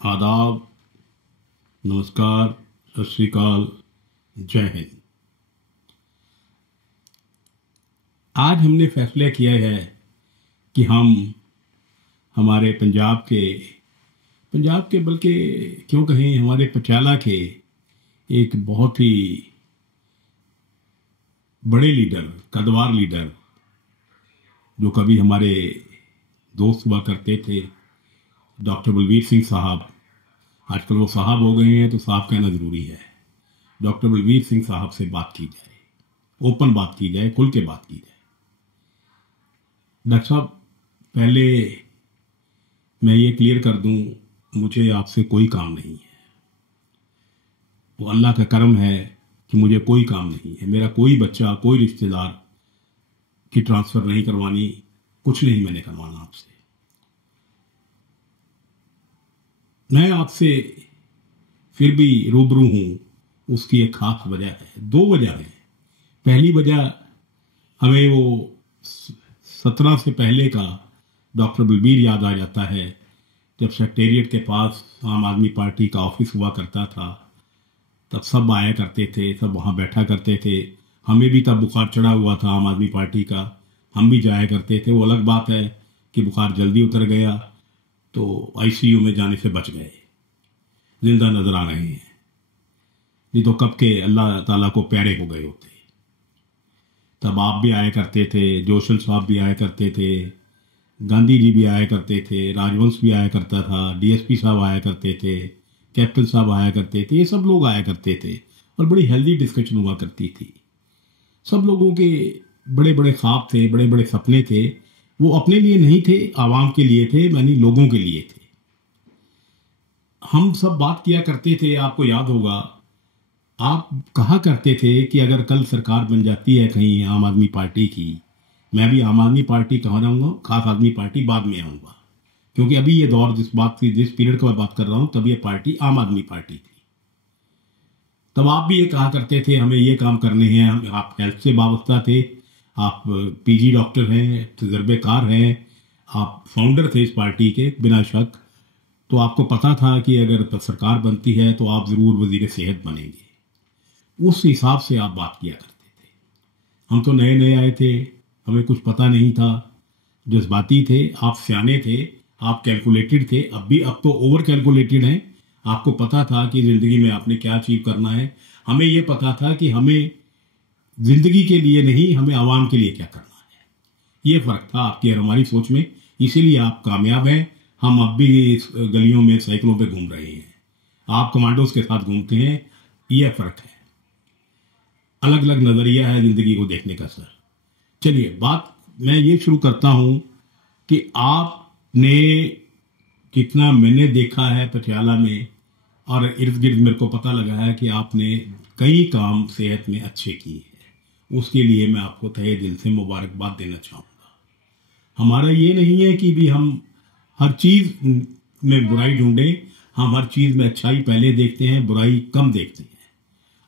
आदाब, नमस्कार, सत श्री अकाल, जय हिंद। आज हमने फैसला किया है कि हम हमारे पंजाब के बल्कि क्यों कहें हमारे पटियाला के एक बहुत ही बड़े लीडर, कद्दावर लीडर, जो कभी हमारे दोस्त हुआ करते थे, डॉक्टर बलवीर सिंह साहब। आजकल वो साहब हो गए हैं तो साहब कहना ज़रूरी है। डॉक्टर बलवीर सिंह साहब से बात की जाए, ओपन बात की जाए, खुल के बात की जाए। डॉक्टर साहब, पहले मैं ये क्लियर कर दूं, मुझे आपसे कोई काम नहीं है। वो अल्लाह का करम है कि मुझे कोई काम नहीं है। मेरा कोई बच्चा, कोई रिश्तेदार की ट्रांसफ़र नहीं करवानी, कुछ नहीं मैंने करवाना आपसे। मैं आपसे फिर भी रूबरू हूँ, उसकी एक खास वजह है, दो वजह है। पहली वजह, हमें वो 17 से पहले का डॉक्टर बलबीर याद आ जाता है, जब सेक्रेटेरिएट के पास आम आदमी पार्टी का ऑफिस हुआ करता था। तब सब आया करते थे, सब वहाँ बैठा करते थे। हमें भी तब बुखार चढ़ा हुआ था आम आदमी पार्टी का, हम भी जाया करते थे। वो अलग बात है कि बुखार जल्दी उतर गया तो आईसीयू में जाने से बच गए, जिंदा नजर आ रहे हैं, नहीं तो कब के अल्लाह ताला को प्यारे हो गए होते। तब आप भी आया करते थे, जोशल साहब भी आया करते थे, गांधी जी भी आया करते थे, राजवंश भी आया करता था, डीएसपी साहब आया करते थे, कैप्टन साहब आया करते थे। ये सब लोग आया करते थे और बड़ी हेल्दी डिस्कशन हुआ करती थी। सब लोगों के बड़े बड़े ख्वाब थे, बड़े बड़े सपने थे। वो अपने लिए नहीं थे, आवाम के लिए थे, यानी लोगों के लिए थे। हम सब बात किया करते थे, आपको याद होगा, आप कहा करते थे कि अगर कल सरकार बन जाती है कहीं आम आदमी पार्टी की, मैं भी आम आदमी पार्टी कहाँ जाऊँगा, खास आदमी पार्टी बाद में आऊँगा, क्योंकि अभी ये दौर जिस पीरियड का मैं बात कर रहा हूँ, तब ये पार्टी आम आदमी पार्टी थी। तब आप भी ये कहा करते थे हमें ये काम करने हैं। आप हेल्थ से वाबस्ता थे, आप पीजी डॉक्टर हैं, तजर्बेकार हैं, आप फाउंडर थे इस पार्टी के बिना शक। तो आपको पता था कि अगर सरकार बनती है तो आप ज़रूर वजीर सेहत बनेंगे। उस हिसाब से आप बात किया करते थे। हम तो नए नए आए थे, हमें कुछ पता नहीं था, जज्बाती थे। आप सियाने थे, आप कैलकुलेटेड थे। अब तो ओवर कैलकुलेटेड हैं। आपको पता था कि ज़िंदगी में आपने क्या अचीव करना है। हमें ये पता था कि हमें ज़िंदगी के लिए नहीं, हमें आवाम के लिए क्या करना है। ये फ़र्क था आपकी और हमारी सोच में, इसीलिए आप कामयाब हैं। हम अब भी इस गलियों में साइकिलों पे घूम रहे हैं, आप कमांडोज के साथ घूमते हैं। यह फ़र्क है, अलग अलग नज़रिया है ज़िंदगी को देखने का। सर चलिए, बात मैं ये शुरू करता हूँ कि आपने कितना मैंने देखा है पटियाला में और इर्द गिर्द, मेरे को पता लगा है कि आपने कई काम सेहत में अच्छे किए हैं। उसके लिए मैं आपको तहे दिल से मुबारकबाद देना चाहूँगा। हमारा ये नहीं है कि भी हम हर चीज़ में बुराई ढूंढें, हम हर चीज़ में अच्छाई पहले देखते हैं, बुराई कम देखते हैं।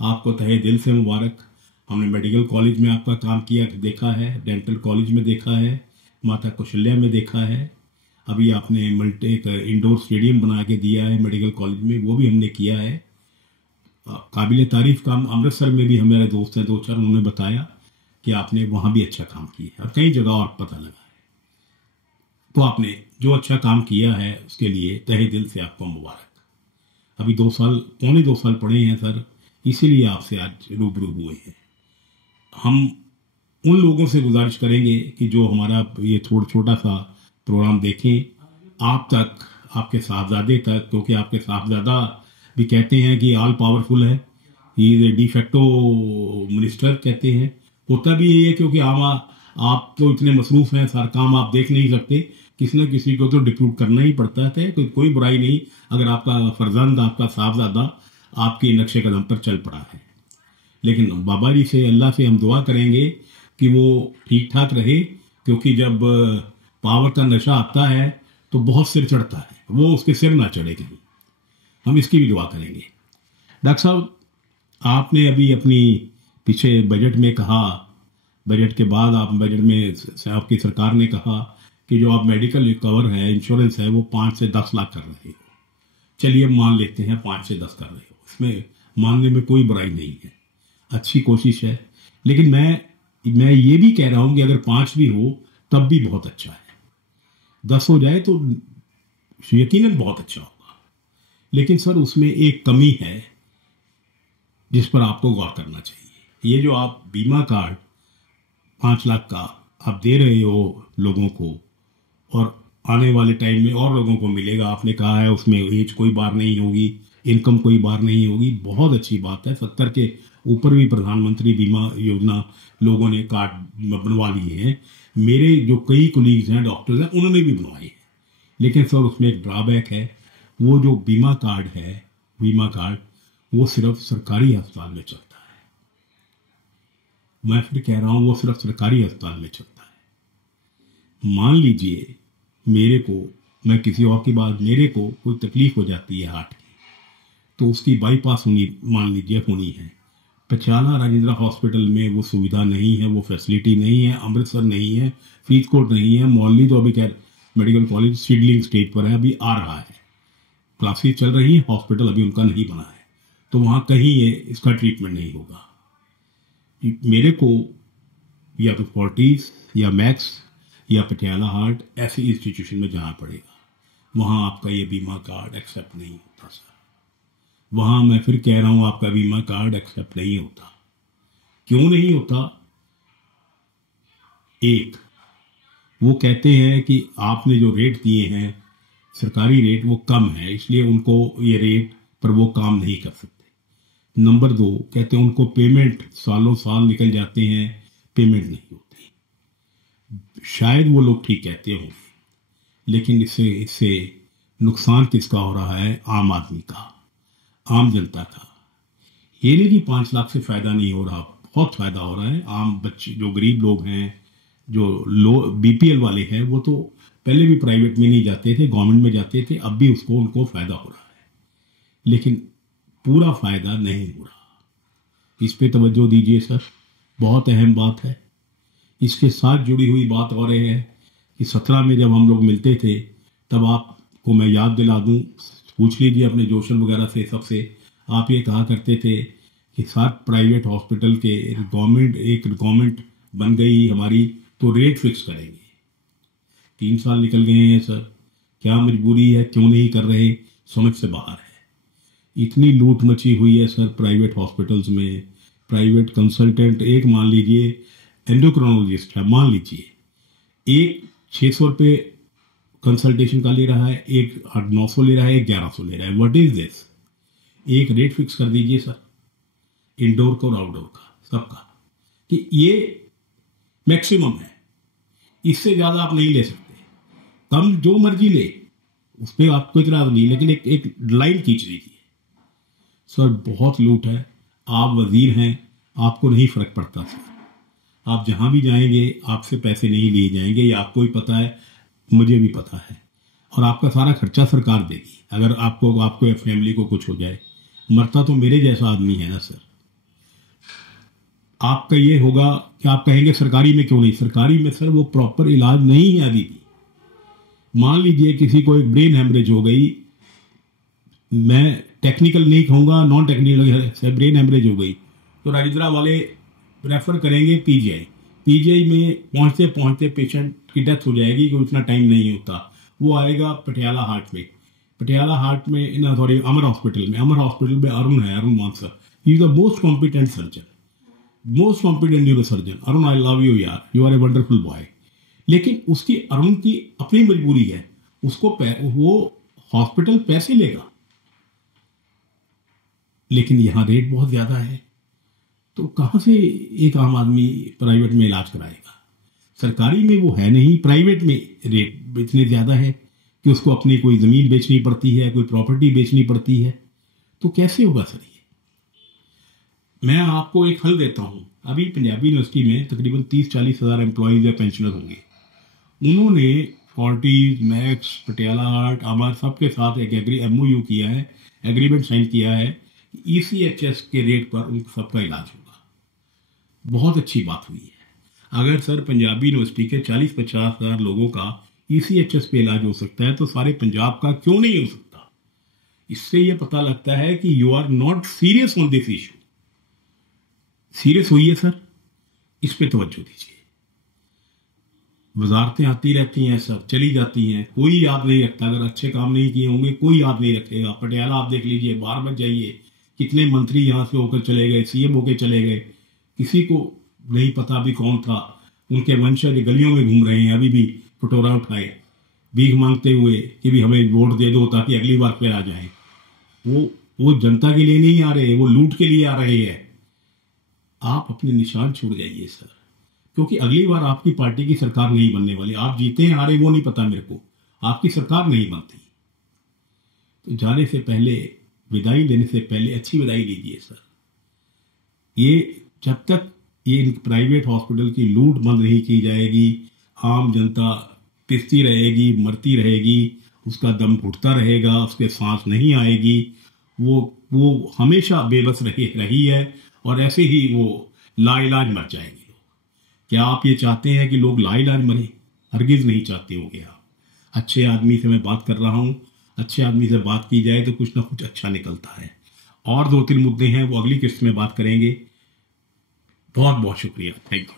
आपको तहे दिल से मुबारक। हमने मेडिकल कॉलेज में आपका काम किया देखा है, डेंटल कॉलेज में देखा है, माता कौशल्या में देखा है। अभी आपने एक इंडोर स्टेडियम बना के दिया है मेडिकल कॉलेज में, वो भी हमने किया है। काबिल तारीफ काम अमृतसर में भी हमारे दोस्त हैं दो चार, उन्होंने बताया कि आपने वहाँ भी अच्छा काम किया है और कई जगह और पता लगा है। तो आपने जो अच्छा काम किया है उसके लिए तहे दिल से आपको मुबारक। अभी 2 साल, पौने 2 साल पड़े हैं सर, इसीलिए आपसे आज रूबरू हुए हैं। हम उन लोगों से गुजारिश करेंगे कि जो हमारा ये छोटा सा प्रोग्राम देखें, आप तक, आपके साहबजादे तक, क्योंकि आपके साहबजादा भी कहते हैं कि ऑल पावरफुल है, ये डिफेक्टो मिनिस्टर कहते हैं। होता भी यही है, क्योंकि आप तो इतने मसरूफ हैं, सारा काम आप देख नहीं सकते, किसी न किसी को तो डिप्यूट करना ही पड़ता है। कोई बुराई नहीं अगर आपका फर्जंद, आपका साहबजादा आपके नक्शे कदम पर चल पड़ा है। लेकिन बाबा जी से, अल्लाह से हम दुआ करेंगे कि वो ठीक ठाक रहे, क्योंकि जब पावर का नशा आता है तो बहुत सिर चढ़ता है, वो उसके सिर ना चढ़े कहीं। हम इसकी भी दुआ करेंगे। डॉक्टर साहब, आपने अभी अपनी पीछे बजट में कहा, बजट के बाद आप बजट में आपकी सरकार ने कहा कि जो आप मेडिकल कवर है, इंश्योरेंस है, वो 5 से 10 लाख कर रहे हो। चलिए मान लेते हैं 5 से 10 कर रहे हो, इसमें मानने में कोई बुराई नहीं है, अच्छी कोशिश है। लेकिन मैं ये भी कह रहा हूं कि अगर 5 भी हो तब भी बहुत अच्छा है, 10 हो जाए तो यकीनन बहुत अच्छा होगा। लेकिन सर उसमें एक कमी है जिस पर आपको गौर करना चाहिए। ये जो आप बीमा कार्ड 5 लाख का आप दे रहे हो लोगों को, और आने वाले टाइम में और लोगों को मिलेगा, आपने कहा है उसमें एज कोई बार नहीं होगी, इनकम कोई बार नहीं होगी, बहुत अच्छी बात है। 70 के ऊपर भी प्रधानमंत्री बीमा योजना लोगों ने कार्ड बनवा लिए हैं। मेरे जो कई कोलीग्स हैं, डॉक्टर्स हैं, उन्होंने भी बनवाए हैं। लेकिन सर उसमें एक ड्रॉबैक है, वो जो बीमा कार्ड है, बीमा कार्ड वो सिर्फ सरकारी अस्पताल में चलता है। मैं फिर कह रहा हूं वो सिर्फ सरकारी अस्पताल में चलता है। मान लीजिए मैं किसी और की बात, मेरे को कोई तकलीफ हो जाती है हार्ट की, तो उसकी बाईपास मान लीजिए होनी है, पटियाला राजेंद्र हॉस्पिटल में वो सुविधा नहीं है, वो फैसिलिटी नहीं है, अमृतसर नहीं है, फरीदकोट नहीं है, मौली तो अभी खैर मेडिकल कॉलेज सीडलिंग स्टेज पर है, अभी आ रहा है, क्लासेस चल रही है, हॉस्पिटल अभी उनका नहीं बना है, तो वहां कहीं इसका ट्रीटमेंट नहीं होगा। मेरे को या तो फोर्टिस या मैक्स या पटियाला हार्ट ऐसी इंस्टीट्यूशन में जाना पड़ेगा, वहां आपका ये बीमा कार्ड एक्सेप्ट नहीं होता सर। वहां मैं फिर कह रहा हूं आपका बीमा कार्ड एक्सेप्ट नहीं होता। क्यों नहीं होता? एक, वो कहते हैं कि आपने जो रेट दिए हैं सरकारी रेट वो कम है, इसलिए उनको ये रेट पर वो काम नहीं कर सकते। नंबर 2, कहते हैं उनको पेमेंट सालों साल निकल जाते हैं, पेमेंट नहीं होती। शायद वो लोग ठीक कहते होंगे, लेकिन इससे नुकसान किसका हो रहा है? आम आदमी का, आम जनता का। ये नहीं कि 5 लाख से फायदा नहीं हो रहा, बहुत फायदा हो रहा है। आम बच्चे, जो गरीब लोग हैं, जो बीपीएल वाले हैं, वो तो पहले भी प्राइवेट में नहीं जाते थे, गवर्नमेंट में जाते थे, अब भी उनको फायदा हो रहा है, लेकिन पूरा फायदा नहीं हो रहा। इस पे तवज्जो दीजिए सर, बहुत अहम बात है। इसके साथ जुड़ी हुई बात और है कि 17 में जब हम लोग मिलते थे, तब आपको मैं याद दिला दूं, पूछ लीजिए अपने जोशन वगैरह से, सबसे, आप ये कहा करते थे कि साथ प्राइवेट हॉस्पिटल के गवर्नमेंट बन गई हमारी तो रेट फिक्स करेंगे। 3 साल निकल गए हैं सर, क्या मजबूरी है, क्यों नहीं कर रहे, समझ से बाहर है। इतनी लूट मची हुई है सर प्राइवेट हॉस्पिटल्स में। प्राइवेट कंसल्टेंट, एक मान लीजिए एंडोक्रोनोलॉजिस्ट है, मान लीजिए एक 600 रुपये कंसल्टेशन का ले रहा है, एक 900 ले रहा है, एक 1100 ले रहा है। What is this? एक रेट फिक्स कर दीजिए सर, इंडोर का और आउटडोर का, सबका, कि ये मैक्सिमम है, इससे ज्यादा आप नहीं ले सकते। कम जो मर्जी ले, उस पर आपको इतराज नहीं, लेकिन एक लाइन खींच दीजिए। सर बहुत लूट है। आप वजीर हैं, आपको नहीं फर्क पड़ता सर, आप जहां भी जाएंगे आपसे पैसे नहीं लिए जाएंगे, ये आपको भी पता है, मुझे भी पता है, और आपका सारा खर्चा सरकार देगी। अगर आपको या फैमिली को कुछ हो जाए, मरता तो मेरे जैसा आदमी है ना सर। आपका ये होगा कि आप कहेंगे सरकारी में क्यों नहीं? सरकारी में सर वो प्रॉपर इलाज नहीं है अभी भी। मान लीजिए किसी को एक ब्रेन हेमरेज हो गई, मैं टेक्निकल नहीं कहूंगा, नॉन टेक्निकल, ब्रेन हेमरेज हो गई, तो राजेंद्रा वाले रेफर करेंगे पीजीआई में पहुंचते पहुंचते पेशेंट की डेथ हो जाएगी, क्योंकि उतना टाइम नहीं होता। वो आएगा पटियाला हार्ट में, अमर हॉस्पिटल में Arun Mansar, he is the most competent surgeon, most competent neuro surgeon. Arun, I love you यार, you are a wonderful boy. लेकिन अरुण की अपनी मजबूरी है, उसको वो हॉस्पिटल पैसे लेगा, लेकिन यहां रेट बहुत ज्यादा है, तो कहां से एक आम आदमी प्राइवेट में इलाज कराएगा? सरकारी में वो है नहीं, प्राइवेट में रेट इतने ज्यादा है कि उसको अपनी कोई जमीन बेचनी पड़ती है, कोई प्रॉपर्टी बेचनी पड़ती है, तो कैसे होगा सर ये? मैं आपको एक हल देता हूं। अभी पंजाबी यूनिवर्सिटी में तकरीबन 30-40 हज़ार एम्प्लॉयज या पेंशनर होंगे। उन्होंने फोर्टिस, मैक्स, पटियाला हार्ट, अमर सबके साथ एक MOU किया है, एग्रीमेंट साइन किया है, ECHS के रेट पर उन सबका इलाज होगा। बहुत अच्छी बात हुई है। अगर सर पंजाबी यूनिवर्सिटी के 40-50 हज़ार लोगों का ECHS पे इलाज हो सकता है, तो सारे पंजाब का क्यों नहीं हो सकता? इससे ये पता लगता है कि you are not serious on this issue. Serious होइए सर, इस पे तवज्जो दीजिए। वजारतें आती रहती हैं सब, चली जाती हैं, कोई याद नहीं रखता। अगर अच्छे काम नहीं किए होंगे कोई याद नहीं रखेगा। पटियाला आप देख लीजिए, 12 बज जाइए, कितने मंत्री यहां से होकर चले गए, सीएम होकर चले गए, किसी को नहीं पता अभी कौन था। उनके वंशज गलियों में घूम रहे हैं अभी भी पटोरा उठाए, भीख मांगते हुए कि भी हमें वोट दे दो ताकि अगली बार फिर आ जाए। वो जनता के लिए नहीं आ रहे, वो लूट के लिए आ रहे हैं। आप अपने निशान छोड़ जाइए सर, क्योंकि अगली बार आपकी पार्टी की सरकार नहीं बनने वाली। आप जीते हैं हारे वो नहीं पता मेरे को, आपकी सरकार नहीं बनती। तो जाने से पहले, विदाई देने से पहले अच्छी विदाई लीजिए सर। ये जब तक ये प्राइवेट हॉस्पिटल की लूट बंद नहीं की जाएगी, आम जनता पिसती रहेगी, मरती रहेगी, उसका दम घुटता रहेगा, उसके सांस नहीं आएगी। वो हमेशा बेबस रही है और ऐसे ही वो लाइलाज मर जाएंगे लोग। क्या आप ये चाहते हैं कि लोग लाइलाज मरे? हरगिज नहीं चाहते होंगे आप। अच्छे आदमी से मैं बात कर रहा हूं, अच्छे आदमी से बात की जाए तो कुछ ना कुछ अच्छा निकलता है। और 2-3 मुद्दे हैं, वो अगली किस्त में बात करेंगे। बहुत बहुत शुक्रिया, थैंक यू।